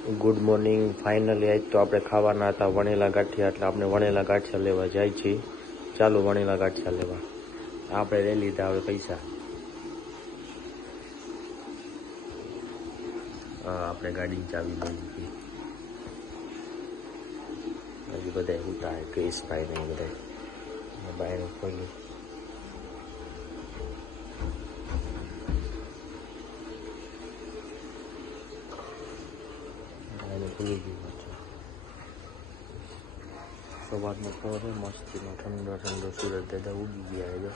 Good morning. Finally આજ તો આપણે ખાવાના હતા વણેલા ગાંઠિયા, એટલે આપણે વણેલા ગાંઠિયા લેવા જાય છીએ. ચાલો વણેલા ગાંઠિયા લેવા. આપણે લઈ લીધા હવે પૈસા. આપણે ગાડીની ચાવી લઈ લીધી. હજી બધા ઉઠા ક્રિશભાઈ ને બધા બહાર ખોલ્યું. ખુલી ગયું છે. સવારનો પહોર મસ્તીનો ઠંડો ઠંડો સુરત દાદા ઉગી ગયા છે.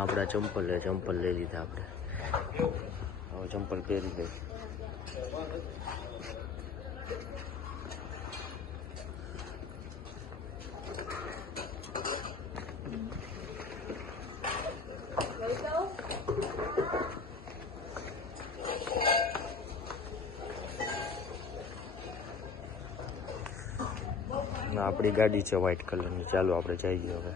આપણા ચંપલ લઈ લીધા આપણે. હવે ચંપલ પહેરી લઈ. આપણી ગાડી છે વ્હાઈટ કલરની. ચાલો આપણે જઈએ હવે.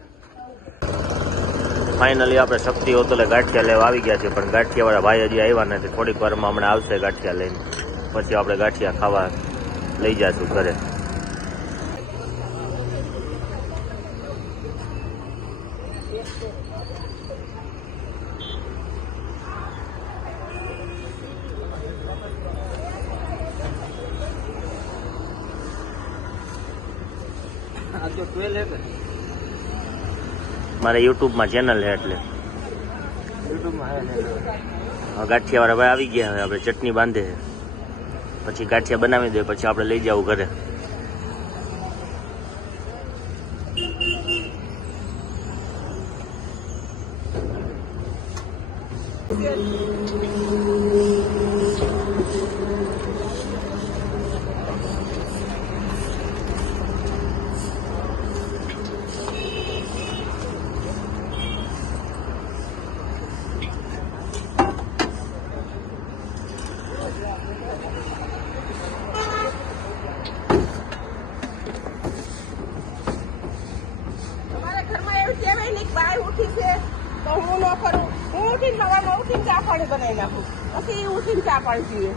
ફાઇનલી આપણે શક્તિ હોટલે ગાંઠિયા લેવા આવી ગયા છે, પણ ગાંઠિયાવાળા ભાઈ હજી આવ્યા નથી. થોડીક વારમાં હમણાં આવશે ગાંઠિયા લઈને, પછી આપણે ગાંઠિયા ખાવા લઈ જઈશું ઘરે. મારે યુટ્યુબમાં ચેનલ છે એટલે ગાંઠિયાવાળા ભાઈ આવી ગયા. હવે આપણે ચટણી બાંધે છે, પછી ગાંઠિયા બનાવી દે, પછી આપણે લઈ જવું ઘરે. તો હું ન કરું. હું ઉઠીને સવારમાં ઉઠીને ચા પાણી બનાવી નાખું, પછી ઉઠીને ચા પાણી પીવે.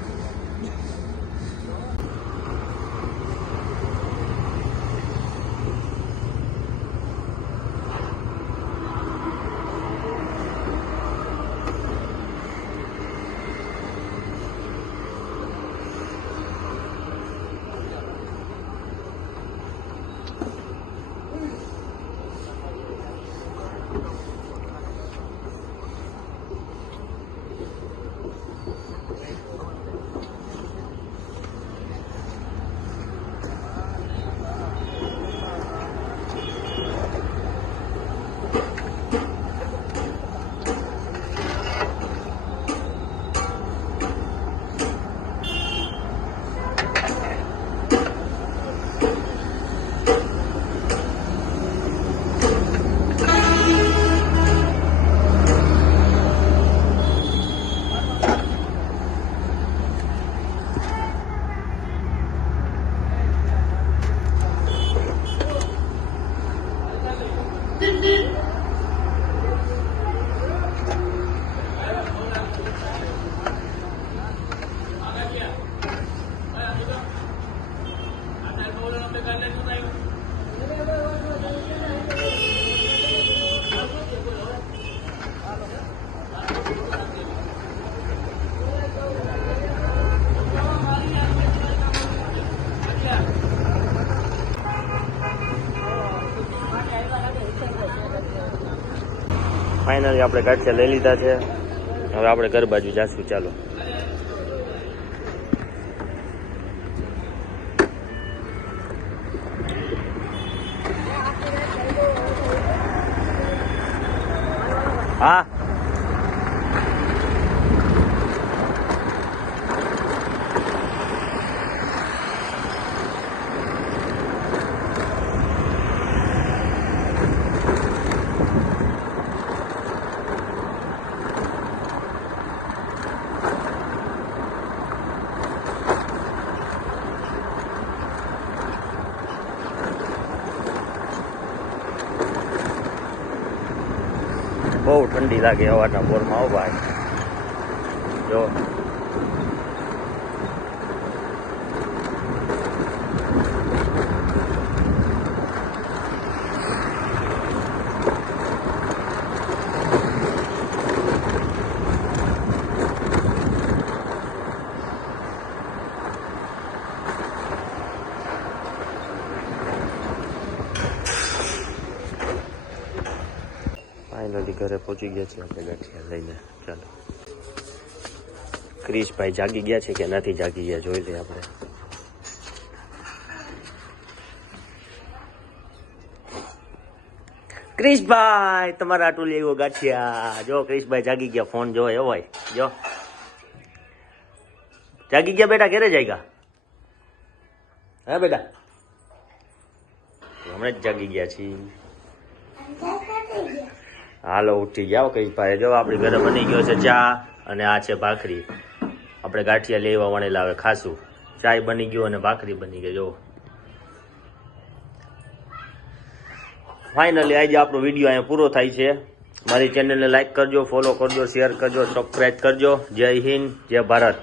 ફાઇનલી આપણે ગાંઠિયા લઈ લીધા છે. હવે આપણે ઘર બાજુ જાશું. ચાલો. હા બહુ ઠંડી લાગે હવાના બોરમાં. હો ભાઈ જો ફાઇનલી ઘરે પહોંચી ગયા છે આપણે ગાંઠિયા લઈને. ચાલો ક્રિશભાઈ જાગી ગયા છે કે નથી જાગી ગયા જોઈ લઈએ આપણે. ક્રિશભાઈ તમારા આટલું લેવો ગાંઠિયા. જો ક્રિશભાઈ જાગી ગયા, ફોન જો એવો હોય. જો જાગી ગયા બેટા, ઘરે જાગ્યા? હા બેટા હમણાં જ જાગી ગયા છીએ. હાલો ઉઠી જાઓ ક્રિશભાઈ. જો આપણી ઘરે બની ગયો છે ચા અને આ છે ભાખરી. આપણે ગાંઠિયા લેવા વણેલા આવે ખાસું. ચાય બની ગયો અને ભાખરી બની ગઈ. જો ફાઇનલી આજે આપણો વિડીયો અહીંયા પૂરો થાય છે. મારી ચેનલને લાઈક કરજો, ફોલો કરજો, શેર કરજો, સબસ્ક્રાઈબ કરજો. જય હિન્દ, જય ભારત.